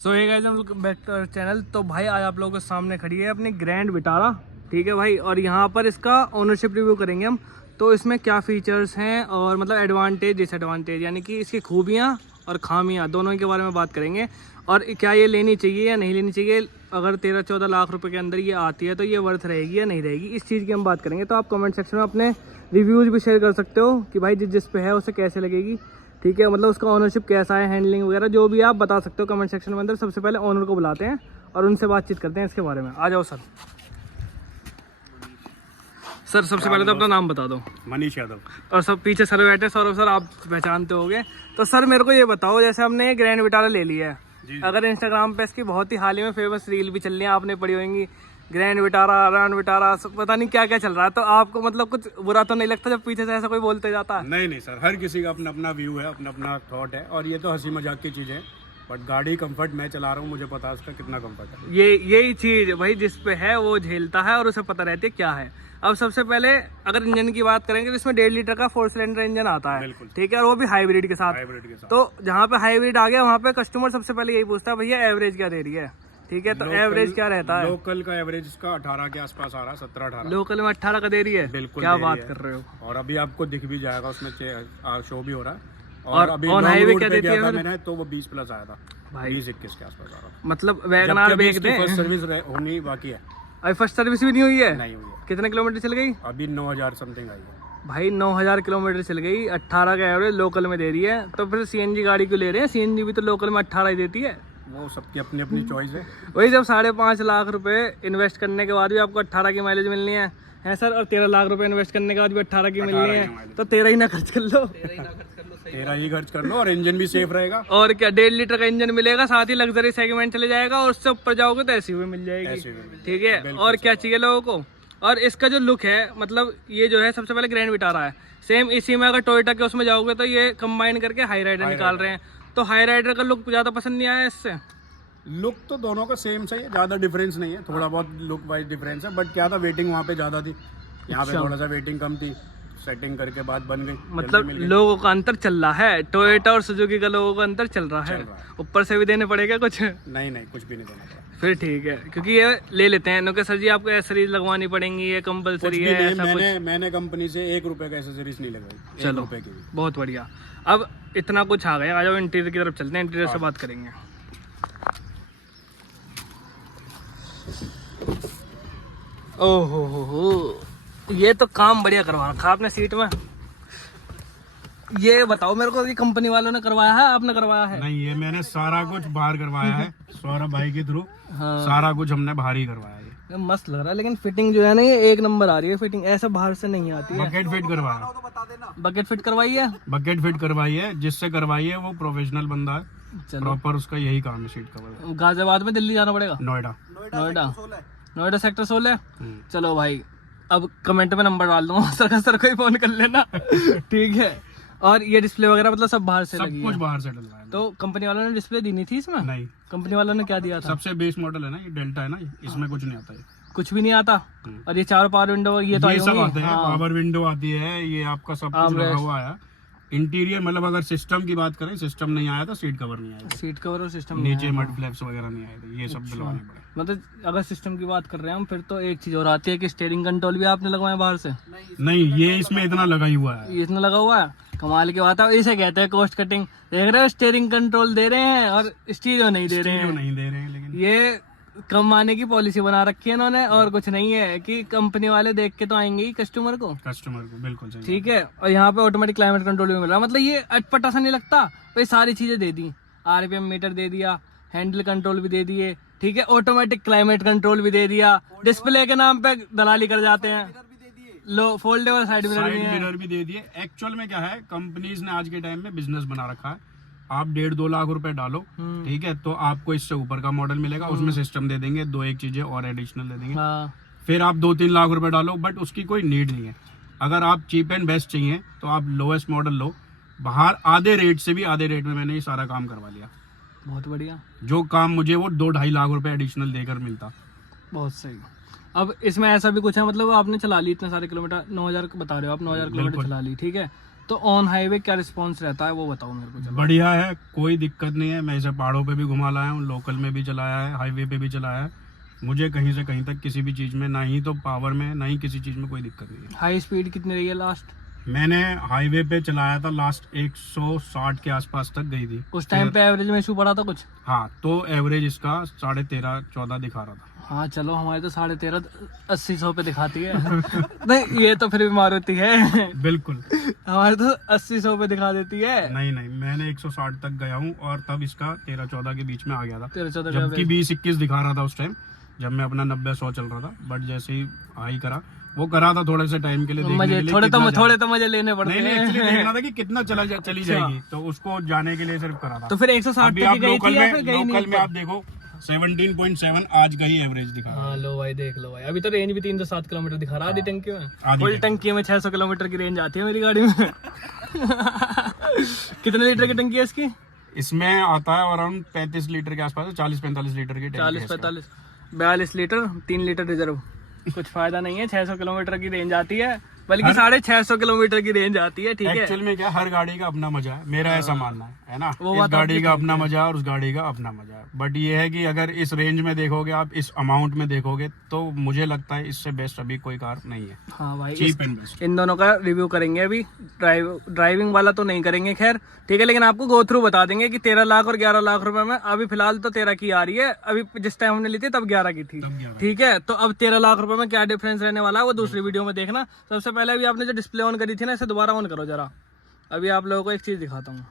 सो ये गाइस हम लोग बैक टू आवर चैनल। तो भाई आज आप लोगों के सामने खड़ी है अपनी ग्रैंड विटारा, ठीक है भाई। और यहाँ पर इसका ओनरशिप रिव्यू करेंगे हम। तो इसमें क्या फीचर्स हैं और मतलब एडवांटेज डिसएडवांटेज यानी कि इसकी खूबियाँ और खामियाँ दोनों के बारे में बात करेंगे। और क्या ये लेनी चाहिए या नहीं लेनी चाहिए, अगर 13-14 लाख रुपए के अंदर ये आती है तो ये वर्थ रहेगी या नहीं रहेगी, इस चीज़ की हम बात करेंगे। तो आप कमेंट सेक्शन में अपने रिव्यूज़ भी शेयर कर सकते हो कि भाई जिस पे है उसे कैसे लगेगी, ठीक है। मतलब उसका ओनरशिप कैसा है, हैंडलिंग वगैरह जो भी आप बता सकते हो कमेंट सेक्शन में अंदर। सबसे पहले ओनर को बुलाते हैं और उनसे बातचीत करते हैं इसके बारे में। आ जाओ सर। सर सबसे पहले तो अपना नाम बता दो। मनीष यादव। और सब पीछे सर बैठे, सौरभ सर आप पहचानते होगे। तो सर मेरे को ये बताओ, जैसे हमने ये ग्रैंड विटारा ले लिया है, अगर इंस्टाग्राम पे इसकी बहुत ही हाल ही में फेमस रील भी चल रही है, आपने पढ़ी होंगी, ग्रैंड विटारा रन विटारा पता नहीं क्या क्या चल रहा है, तो आपको मतलब कुछ बुरा तो नहीं लगता जब पीछे से ऐसा कोई बोलते जाता है? नहीं नहीं सर, हर किसी का अपना अपना व्यू है, अपना अपना थॉट है, और ये तो हंसी मजाक की चीज़ है। बट गाड़ी कंफर्ट मैं चला रहा हूँ, मुझे पता है उसका कितना कंफर्ट है। यही चीज भाई जिस पे है वो झेलता है और उसे पता रहती है क्या है। अब सबसे पहले अगर इंजन की बात करेंगे तो इसमें 1.5 लीटर का 4 सिलेंडर इंजन आता है, ठीक है, और वो भी हाइब्रिड के साथ। तो जहाँ पे हाइब्रिड आ गया वहाँ पे कस्टमर सबसे पहले यही पूछता है भैया एवरेज क्या दे रही है, ठीक है। तो एवरेज क्या रहता है? लोकल का एवरेज इसका 18 के आसपास आ रहा है, 17-18। लोकल में 18 का दे रही है? बिल्कुल क्या बात कर रहे हो। और अभी आपको दिख भी जाएगा, उसमें शो भी हो रहा है। और अभी ऑन हाईवे क्या देती है मैंने, तो वो 20 प्लस आया था भाई, 20-21 के आसपास आ रहा है। मतलब वैगनार बेच दे। फर्स्ट सर्विस होनी बाकी है, अभी फर्स्ट सर्विस भी नहीं हुई है? नहीं हुई है। कितने किलोमीटर चल गई? अभी 9000 समथिंग आई है भाई। 9000 किलोमीटर चल गई, 18 का एवरेज लोकल में दे रही है, तो फिर सीएनजी गाड़ी क्यों ले रहे हैं? सीएनजी भी तो लोकल में 18 ही देती है। वो सबकी अपनी अपनी चॉइस है। वही जब 5.5 लाख रुपए इन्वेस्ट करने के बाद भी आपको 18 की माइलेज मिलनी है सर, और 13 लाख रुपए इन्वेस्ट करने के बाद भी 18 की मिलनी है, तो 13 ही ना खर्च कर लो। 13 ही खर्च कर लो, और इंजन भी सेफ रहेगा। और क्या 1.5 लीटर का इंजन मिलेगा, साथ ही लग्जरी सेगमेंट चले जाएगा, और उससे ऊपर जाओगे तो एसयूवी मिल जाएगी, ठीक है। और क्या चाहिए लोगों को। और इसका जो लुक है, मतलब ये जो है सबसे पहले ग्रैंड विटारा है, सेम इसी में अगर टोयोटा के उसमें जाओगे तो ये कंबाइन करके हाई राइडर निकाल रहे हैं। तो हाई राइडर का लुक ज्यादा पसंद नहीं आया इससे? लुक तो दोनों का सेम सही है, ज्यादा डिफरेंस नहीं है, थोड़ा बहुत लुक वाइज डिफरेंस है। बट क्या था, वेटिंग वहाँ पे ज्यादा थी, यहाँ पे थोड़ा सा वेटिंग कम थी, सेटिंग करके बाद बन गई। मतलब लोगों का अंतर चल रहा है, टोयोटा और सुजुकी का लोगों का अंतर चल रहा है। ऊपर से भी देने पड़ेगा कुछ? नहीं नहीं, कुछ भी नहीं देना पड़ा। फिर ठीक है, क्योंकि ये ले लेते हैं नो, सर जी आपको एसेसरीज लगवानी पड़ेंगी, ये कंपलसरी है ऐसा मैंने कंपनी से 1 रुपए का एसेसरीज नहीं लगवाई। चलो बहुत बढ़िया। अब इतना कुछ आ गया, आ जाओ इंटीरियर की तरफ चलते हैं, इंटीरियर से बात करेंगे। ओहो हो, ये तो काम बढ़िया करवा रखा आपने सीट में। ये बताओ मेरे को, ये कंपनी वालों ने करवाया है आपने करवाया है? नहीं, ये मैंने सारा कुछ बाहर करवाया है सौरभ भाई के थ्रू। हाँ। सारा कुछ हमने बाहर ही करवाया है। ये मस्त लग रहा है, लेकिन फिटिंग जो है ना ये 1 नंबर आ रही है फिटिंग, ऐसा बाहर से नहीं आती है। बकेट फिट करवाया, बकेट फिट करवाई है? बकेट फिट करवाई है, जिससे करवाई है वो प्रोफेशनल बंदा है, प्रॉपर उसका यही काम है सीट कवर। गाजियाबाद में दिल्ली जाना पड़ेगा? नोएडा सेक्टर 16। चलो भाई, अब कमेंट में नंबर डाल दूंगा, सर को ही फोन कर लेना। ठीक है। और ये डिस्प्ले वगैरह मतलब सब बाहर से लगी है? कुछ बाहर से डलवाया। तो कंपनी वालों ने डिस्प्ले दी नहीं थी इसमें? नहीं। कंपनी वालों ने क्या दिया था? सबसे बेस मॉडल है ना ये, डेल्टा है ना, इसमें कुछ नहीं आता है। कुछ भी नहीं आता? और ये 4 पावर विंडो ये तो सब आते हैं, पावर विंडो आती है, ये आपका सब कुछ लगा हुआ है। इंटीरियर मतलब अगर सिस्टम की बात करें, सिस्टम नहीं आया तो सीट कवर नहीं आया, सीट कवर और सिस्टम नीचे मड फ्लैप्स वगैरह नहीं आए, ये सब डलवाने पड़े। मतलब अगर सिस्टम की बात कर रहे हैं हम, फिर तो एक चीज और आती है कि स्टीयरिंग कंट्रोल भी आपने लगवाया बाहर से? नहीं, ये इसमें इतना लगा ही हुआ है। इतना लगा हुआ है, कमाल की बात है। इसे कहते हैं कॉस्ट कटिंग। देख रहे हो, स्टीयरिंग कंट्रोल दे रहे हैं और स्टीरियो नहीं दे रहे हैं, लेकिन ये कमाने की पॉलिसी बना रखी है इन्होंने, और कुछ नहीं है कि कंपनी वाले देख के तो आएंगे ही कस्टमर को बिल्कुल ठीक है। और यहाँ पे ऑटोमेटिक क्लाइमेट कंट्रोल भी मिल रहा है, मतलब ये अटपटा सा नहीं लगता भाई। सारी चीजें दे दी, आरपीएम मीटर दे दिया, हैंडल कंट्रोल भी दे दिए, ठीक है, ऑटोमेटिक क्लाइमेट कंट्रोल भी दे दिया, डिस्प्ले के नाम पे दलाली कर जाते हैं। लो फोल्डेबल साइड मिरर भी दे दिए। एक्चुअल में क्या है, कंपनीज ने आज के टाइम में बिजनेस बना रखा है, आप 1.5-2 लाख रुपए डालो, ठीक है, तो आपको इससे ऊपर का मॉडल मिलेगा, उसमें सिस्टम दे देंगे, 2-1 चीजें और एडिशनल दे देंगे। हाँ। फिर आप 2-3 लाख रुपए डालो, बट उसकी कोई नीड नहीं है। अगर आप चीप एंड बेस्ट चाहिए तो आप लोएस्ट मॉडल लो, बाहर आधे रेट से भी आधे रेट में मैंने ये सारा काम करवा लिया। बहुत बढ़िया। जो काम मुझे वो 2-2.5 लाख रुपए एडिशनल देकर मिलता। बहुत सही। अब इसमें ऐसा भी कुछ है, मतलब आपने चला ली इतने सारे किलोमीटर, 9000 बता रहे हो आप, 9000 किलोमीटर चला ली, ठीक है, तो ऑन हाईवे क्या रिस्पॉन्स रहता है वो बताओ मेरे को। चलो बढ़िया है, कोई दिक्कत नहीं है। मैं इसे पहाड़ों पे भी घुमा लाया हूँ, लोकल में भी चलाया है, हाईवे पे भी चलाया है। मुझे कहीं से कहीं तक किसी भी चीज़ में, ना ही तो पावर में ना ही किसी चीज़ में कोई दिक्कत नहीं है। हाई स्पीड कितनी रही है लास्ट? मैंने हाईवे पे चलाया था लास्ट 160 के आसपास तक गई थी। उस टाइम पे एवरेज में इशू पड़ा था कुछ? हाँ, तो एवरेज इसका 13.5-14 दिखा रहा था। हाँ चलो, हमारे तो 13.5 80-100 पे दिखाती है। नहीं ये तो फिर भी मारुति है। बिल्कुल। हमारे तो 80-100 पे दिखा देती है। नहीं, मैंने 160 तक गया हूँ और तब इसका 13-14 के बीच में आ गया था। 13-14 जबकि 20-21 दिखा रहा था उस टाइम, जब मैं अपना 90-100 चल रहा था। बट जैसे ही हाई करा, वो करा था थोड़े से टाइम के लिए, देखने के लिए थोड़े कितना तो मजे लेने पड़ते नहीं, हैं। एक्चुअली देखना था कि कितना चली जाएगी, तो उसको जाने के लिए सिर्फ करा था। तो फिर 160 अभी तक आप की गई थी या फिर गई नहीं? लोकल में आप देखो 17.7 आज का ही एवरेज दिखा रहा है। हाँ लो भाई, देख लो भाई, अभी तो रेंज भी 307 किलोमीटर दिखा रहा है आधी टंकी में। आधी फुल टंकी में 600 किलोमीटर की रेंज आती है मेरी गाड़ी में। कितने लीटर की टंकी है इसकी? इसमें आता है अराउंड 35 लीटर के आसपास, 40-45 लीटर की टंकी है। 40-45 42 लीटर, 3 लीटर रिजर्व। कुछ फायदा नहीं है, 600 किलोमीटर की रेंज आती है, बल्कि 650 किलोमीटर की रेंज आती है। ठीक है, एक्चुअल में क्या, हर गाड़ी का अपना मजा है, मेरा ऐसा मानना है ना। वो इस बात गाड़ी आपकी का ठीक अपना है। मजा है और उस गाड़ी का अपना मजा है। बट ये है कि अगर इस रेंज में देखोगे आप, इस अमाउंट में देखोगे, तो मुझे लगता है इससे बेस्ट अभी कोई कार नहीं है। हाँ भाई, चीप एंड बेस्ट। इन दोनों का रिव्यू करेंगे अभी। ड्राइविंग वाला तो नहीं करेंगे खैर, ठीक है, लेकिन आपको गो थ्रू बता देंगे कि 13 लाख और 11 लाख रुपए में अभी फिलहाल तो 13 की आ रही है, अभी जिस टाइम हमने ली थी तब 11 की थी। ठीक है, तो अब 13 लाख रुपए में क्या डिफरेंस रहने वाला है वो दूसरी वीडियो में देखना। सबसे पहले अभी आपने जो डिस्प्ले ऑन करी थी ना, इसे दोबारा ऑन करो जरा। अभी आप लोगों को एक चीज दिखाता हूँ।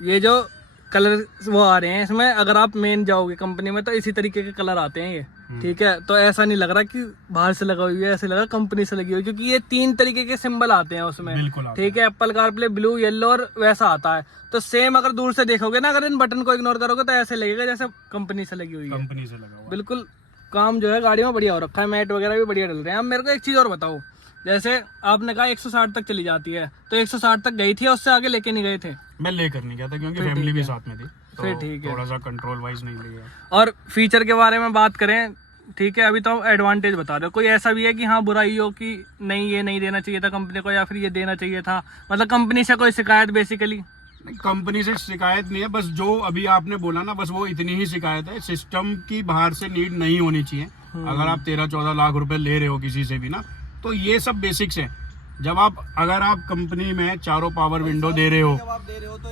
ये जो कलर वो आ रहे हैं इसमें, अगर आप मेन जाओगे कंपनी में तो इसी तरीके के कलर आते हैं ये। ठीक है, तो ऐसा नहीं लग रहा कि बाहर से लगा हुई है, ऐसे लग रहा कंपनी से लगी हुई, क्योंकि ये 3 तरीके के सिंबल आते हैं उसमें। ठीक है, एप्पल कारप्ले ब्लू, येलो और वैसा आता है। तो सेम अगर दूर से देखोगे ना, अगर इन बटन को इग्नोर करोगे तो ऐसे लगेगा जैसे कंपनी से लगी हुई है। कंपनी से लगा हुआ। बिल्कुल काम जो है गाड़ी में बढ़िया हो रखा है, मैट वगैरह भी बढ़िया डल रहे हैं। अब मेरे को एक चीज और बताओ, जैसे आपने कहा 160 तक चली जाती है, तो 160 तक गई थी और उससे आगे लेके नहीं गए थे? मैं लेकर नहीं गया था क्योंकि फैमिली भी साथ में थी, तो फिर ठीक है, थोड़ा सा कंट्रोल वाइज नहीं लिया। और फीचर के बारे में बात करें, ठीक है, अभी तो एडवांटेज बता रहे हो, कोई ऐसा भी है कि हाँ बुराई हो कि नहीं ये नहीं देना चाहिए था कंपनी को, या फिर ये देना चाहिए था, मतलब कंपनी से कोई शिकायत? बेसिकली कंपनी से शिकायत नहीं है, बस जो अभी आपने बोला ना, बस वो इतनी ही शिकायत है। सिस्टम की बाहर से नीड नहीं होनी चाहिए। अगर आप 13-14 लाख रुपए ले रहे हो किसी से भी ना, तो ये सब बेसिक्स है। जब अगर आप कंपनी में चारों पावर विंडो दे रहे हो,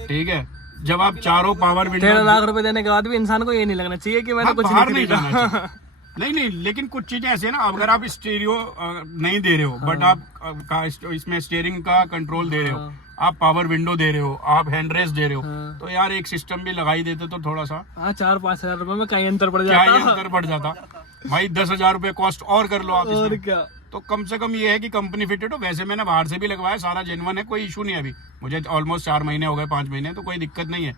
ठीक है, जब आप चारों पावर विंडो 13 लाख रुपए देने के बाद भी इंसान को ये नहीं लगना चाहिए कि मैंने कुछ बाहर नहीं नहीं जाना खरीदा। चाहिए। नहीं, लेकिन कुछ चीजें ऐसी है ना, अगर आप स्टीरियो नहीं दे रहे हो, बट आप इसमें स्टीयरिंग का कंट्रोल दे रहे हो, आप पावर विंडो दे रहे हो, आप हैंड रेस्ट दे रहे हो, तो यार एक सिस्टम भी लगाई देते तो थोड़ा सा 4-5 हजार रुपए में कहीं अंतर पड़ क्या जाता। ही अंतर पड़ जाता भाई। 10,000 रुपए कॉस्ट और कर लो आप और इसमें। क्या, तो कम से कम ये है कि कंपनी फिटेड हो। वैसे मैंने बाहर से भी लगवाया, सारा जेन्युइन है, कोई इशू नहीं है। अभी मुझे ऑलमोस्ट 4 महीने हो गए, 5 महीने, तो कोई दिक्कत नहीं है।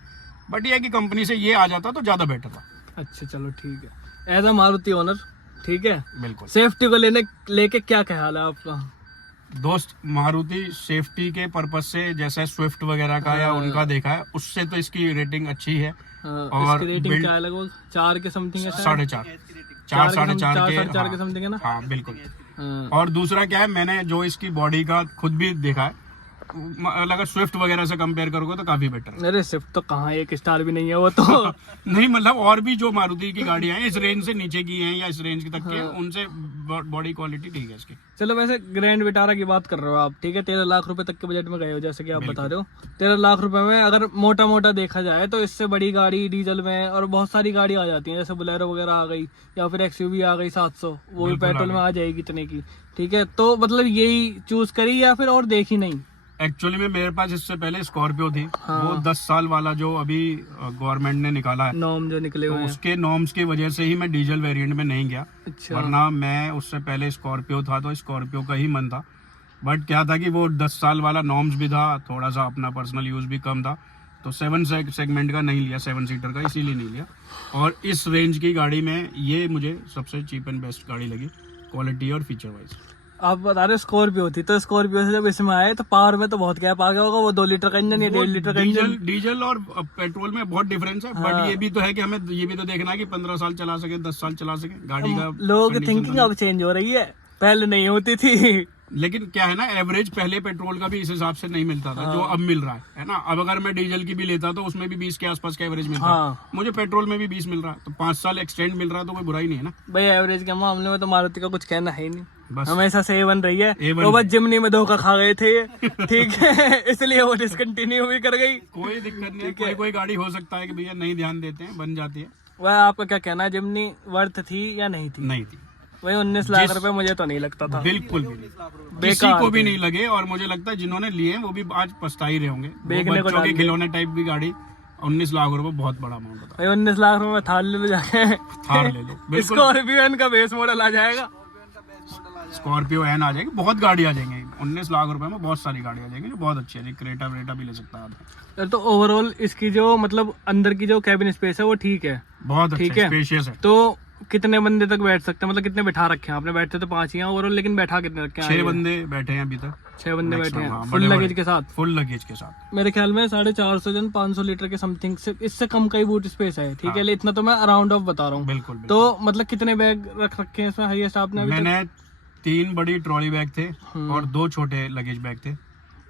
बट ये है कि कंपनी से ये आ जाता तो ज्यादा बेटर था। अच्छा चलो ठीक है। एज अ मारुति ओनर, ठीक है, बिल्कुल। सेफ्टी को लेके क्या ख्याल है आपका? दोस्त, मारुति सेफ्टी के पर्पज से, जैसे स्विफ्ट वगैरह का या उनका देखा है, उससे तो इसकी रेटिंग अच्छी है। और इसकी रेटिंग क्या है लगभग 4 के समथिंग है? 4.5 4.5 के समथिंग है ना? हाँ बिल्कुल। और दूसरा क्या है, मैंने जो इसकी बॉडी का खुद भी देखा है, अगर स्विफ्ट वगैरह से कंपेयर करोगे तो काफी बेटर है। अरे स्विफ्ट तो कहाँ, 1 स्टार भी नहीं है वो तो। नहीं मतलब और भी जो मारुति की गाड़ियां हैं इस रेंज से नीचे की हैं या इस रेंज की तक की हैं, उनसे बॉडी क्वालिटी ठीक है इसकी। चलो वैसे ग्रैंड विटारा की बात कर रहे हो आप, ठीक है, 13 लाख रुपए तक के बजट में गए हो जैसे कि आप बता रहे हो। 13 लाख रुपए में अगर मोटा देखा जाए तो इससे बड़ी गाड़ी डीजल में और बहुत सारी गाड़ी आ जाती है, जैसे बुलेरो वगैरह आ गई या फिर एक्सयूवी आ गई 700, वो भी पेट्रोल में आ जाएगी इतने की। ठीक है, तो मतलब यही चूज करी या फिर और देखी नहीं? एक्चुअली में मेरे पास इससे पहले स्कॉर्पियो थी। वो 10 साल वाला जो अभी गवर्नमेंट ने निकाला है, नॉर्म जो निकले हुए तो हैं, उसके नॉर्म्स की वजह से ही मैं डीजल वेरिएंट में नहीं गया। अच्छा। वरना मैं उससे पहले स्कॉर्पियो था तो स्कॉर्पियो का ही मन था। बट क्या था कि वो 10 साल वाला नॉर्म्स भी था, थोड़ा सा अपना पर्सनल यूज भी कम था, तो 7 सेगमेंट का नहीं लिया, 7 सीटर का, इसीलिए नहीं लिया। और इस रेंज की गाड़ी में ये मुझे सबसे चीप एंड बेस्ट गाड़ी लगी, क्वालिटी और फीचर वाइज। आप बता रहे हो स्कॉर्पियो थी, तो स्कॉर्पियो से जब इसमें आए तो पावर में तो बहुत गैप आ गया होगा। वो 2 लीटर का इंजन या 1.5 लीटर का इंजन। डीजल और पेट्रोल में बहुत डिफरेंस है। बट ये भी तो है कि हमें ये भी तो देखना है कि 15 साल चला सके, 10 साल चला सके गाड़ी का। लोगों की थिंकिंग अब चेंज हो रही है, पहले नहीं होती थी। लेकिन क्या है ना, एवरेज पहले पेट्रोल का भी इस हिसाब से नहीं मिलता था जो अब मिल रहा है ना। अब अगर मैं डीजल की भी लेता तो उसमें भी 20 के आसपास का एवरेज मिलता है, मुझे पेट्रोल में भी 20 मिल रहा है, तो 5 साल एक्सटेंड मिल रहा है तो कोई बुरा ही नहीं है ना भाई। एवरेज के मामले में तो मारुति का कुछ कहना है ही नहीं, बस हमेशा से A1 रही है। A1 तो बस जिमनी में धोखा खा गए थे ये, ठीक है, इसलिए वो डिसकंटिन्यू भी कर गई। कोई दिक्कत नहीं है, कोई गाड़ी हो सकता है कि भैया नहीं ध्यान देते हैं, बन जाती है। वह आपका क्या कहना है, जिमनी वर्थ थी या नहीं थी? नहीं थी वही 19 लाख रुपए मुझे तो नहीं लगता था, बिल्कुल भी नहीं, किसी को भी नहीं लगे। और मुझे लगता है जिन्होंने लिए हैं वो भी आज पछता ही रहे होंगे। वो बच्चों के खिलौने टाइप की गाड़ी 19 लाख रुपए बहुत बड़ा अमाउंट होता है। 19 लाख रुपए में थार ले लो जाके, थार ले लो, स्कॉर्पियो एन का बेस मॉडल आ जाएगा, स्कॉर्पियो एन आ जाएगी, बहुत गाड़ी आ जाएंगी 19 लाख रुपए में, बहुत सारी गाड़ी आ जाएंगी जो बहुत अच्छी है। क्रेटा वेटा भी ले सकता है आदमी। तो ओवरऑल इसकी जो मतलब अंदर की जो कैबिन स्पेस है वो ठीक है, बहुत ठीक है, स्पेशियस है। तो कितने बंदे तक बैठ सकते हैं, मतलब कितने बैठा रखे हैं आपने? बैठते तो 5 ही हैं ओवरऑल, लेकिन बैठा कितने रखे हैं? 6 बंदे बैठे हैं अभी तक, 6 बंदे बैठे हैं हाँ, फुल लगेज के साथ। फुल लगेज के साथ मेरे ख्याल में 450 जन 500 लीटर के समथिंग से, इससे कम का ही बूट स्पेस है, ठीक है, इतना तो मैं अराउंड ऑफ बता रहा हूँ। बिल्कुल। तो मतलब कितने बैग रख रखे हैं इसमें हाईएस्ट आपने अभी? मैंने 3 बड़ी ट्रॉली बैग थे और 2 छोटे लगेज बैग थे,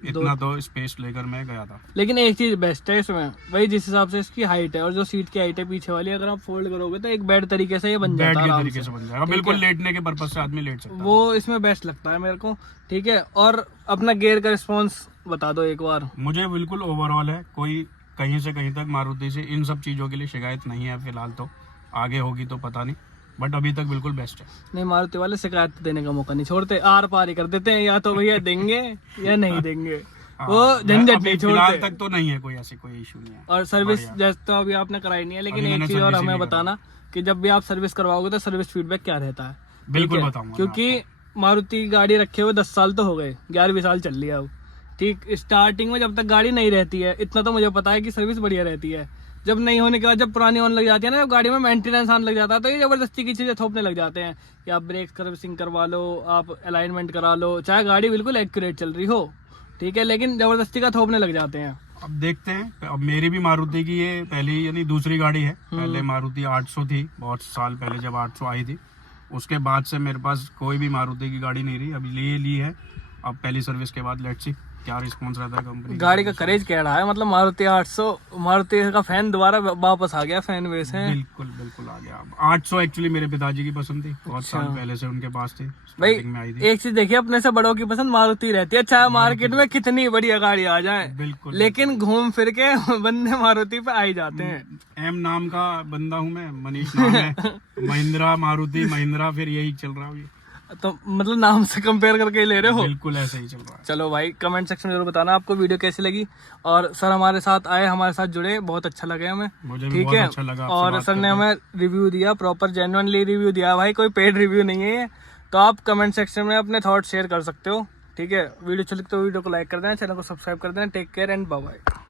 इतना तो स्पेस लेकर मैं गया था। लेकिन एक चीज बेस्ट है इसमें, वही जिस हिसाब से इसकी हाइट है और जो सीट की हाइट है पीछे वाली, अगर आप फोल्ड करोगे तो एक बेड तरीके से ये बन जाता है, बेड के आराम तरीके से बन जाएगा, बिल्कुल लेटने के पर्पज से आदमी लेट सकता है। वो इसमें बेस्ट लगता है मेरे को, ठीक है। और अपना गियर का रिस्पॉन्स बता दो एक बार। मुझे बिल्कुल ओवरऑल है, कोई कहीं से कहीं तक मारुति से इन सब चीजों के लिए शिकायत नहीं है फिलहाल, तो आगे होगी तो पता नहीं, बट अभी तक बिल्कुल बेस्ट है। नहीं, मारुति वाले शिकायत देने का मौका नहीं छोड़ते, आर पार ही कर देते हैं, या तो भैया देंगे या नहीं देंगे, वो झंझट नहीं फिलहाल छोड़ते। तक तो नहीं है कोई ऐसी कोई इशू नहीं है। और सर्विस जैसे तो अभी आपने कराई नहीं है, लेकिन एक चीज और हमें बताना कि जब भी आप सर्विस करवाओगे तो सर्विस फीडबैक क्या रहता है? बिल्कुल बताऊंगा, क्योंकि मारुति गाड़ी रखे हुए 10 साल तो हो गए, 11वीं साल चल लिया अब, ठीक। स्टार्टिंग में जब तक गाड़ी नहीं रहती है, इतना तो मुझे पता है कि सर्विस बढ़िया रहती है। जब नहीं होने के बाद जब पुरानी होने लग जाती है ना, जब गाड़ी में मेंटेनेंस आने लग जाता है, तो ये जबरदस्ती की चीजें थोपने लग जाते हैं कि आप ब्रेक सर्विसिंग करवा लो, आप अलाइनमेंट करा लो, चाहे गाड़ी बिल्कुल एक्यूरेट चल रही हो, ठीक है, लेकिन जबरदस्ती का थोपने लग जाते हैं। अब देखते हैं। अब मेरी भी मारुति की ये पहली यानी दूसरी गाड़ी है। पहले मारुति 800 थी, बहुत साल पहले जब 800 आई थी, उसके बाद से मेरे पास कोई भी मारुति की गाड़ी नहीं रही। अभी ली है, अब पहली सर्विस के बाद लेट्स सी क्या रिस्पॉन्स रहता है कंपनी। गाड़ी का करेज कह रहा है, मतलब मारुति 800, मारुति का फैन दोबारा वापस आ गया, फैन बेस है। बिल्कुल बिल्कुल आ गया। 800 एक्चुअली मेरे पिताजी की पसंद थी, बहुत साल पहले से उनके पास थी, भाई स्टार्टिंग में आई थी। एक चीज देखिए, अपने से बड़ों की पसंद मारुति रहती है, चाहे मार्केट में कितनी बढ़िया गाड़ी आ जाए, बिल्कुल, लेकिन घूम फिर के बंदे मारुति पे आ ही जाते हैं। एम नाम का बंदा हूँ मैं, मनीष नाम है, महिंद्रा मारुति महिंद्रा, फिर यही चल रहा है। तो मतलब नाम से कंपेयर करके ले रहे हो? बिल्कुल ऐसे ही चल रहा है। चलो भाई, कमेंट सेक्शन में जरूर बताना आपको वीडियो कैसी लगी, और सर हमारे साथ आए, हमारे साथ जुड़े, बहुत अच्छा लगे हमें, मुझे भी ठीक बहुत है। अच्छा लगा। और सर ने हमें रिव्यू दिया, प्रॉपर जेन्युइनली रिव्यू दिया भाई, कोई पेड रिव्यू नहीं है ये। तो आप कमेंट सेक्शन में अपने थॉट शेयर कर सकते हो, ठीक है। वीडियो अच्छी लगी तो वीडियो को लाइक कर देना, चैनल को सब्सक्राइब कर देना। Take care and bye bye.